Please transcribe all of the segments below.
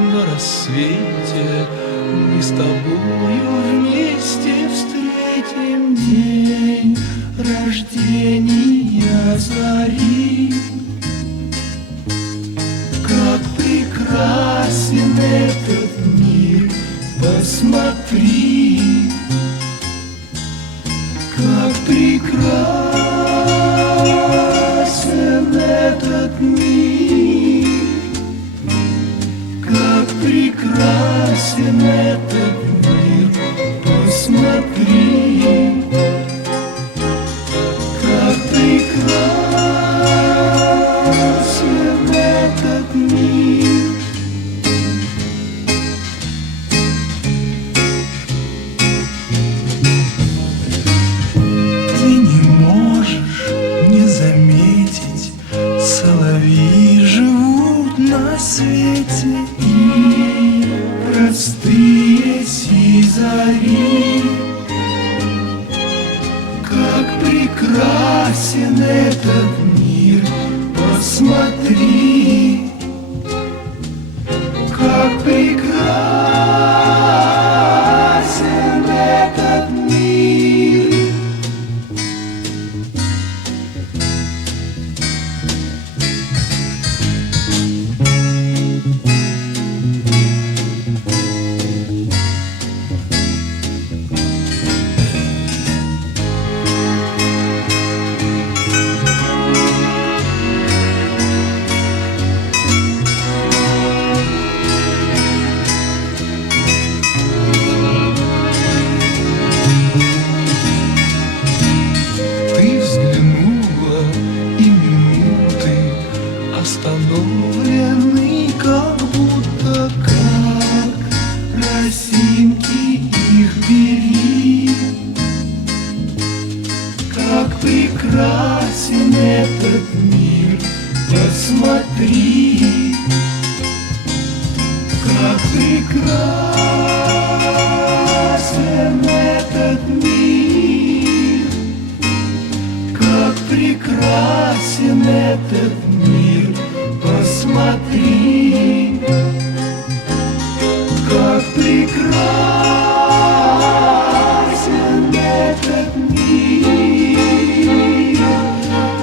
на рассвете мы с тобою вместе встретим день рождения зари. Как прекрасен этот мир, посмотри, как прекрасен этот мир, как прекрасен этот мир, посмотри, как прекрасен этот мир. Ты не можешь не заметить, соловьи живут на свете, и простые сизари. Как прекрасен этот мир, посмотри, как прекрасен этот мир. Остановлены, как будто, как росинки, их бери. Как прекрасен этот мир, посмотри, как прекрасен этот мир, как прекрасен этот мир, посмотри, как прекрасен этот мир.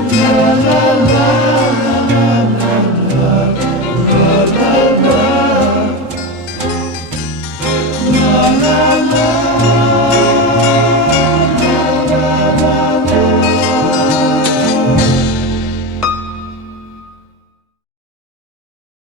Ла-ла-ла-ла-ла-ла-ла-ла-ла.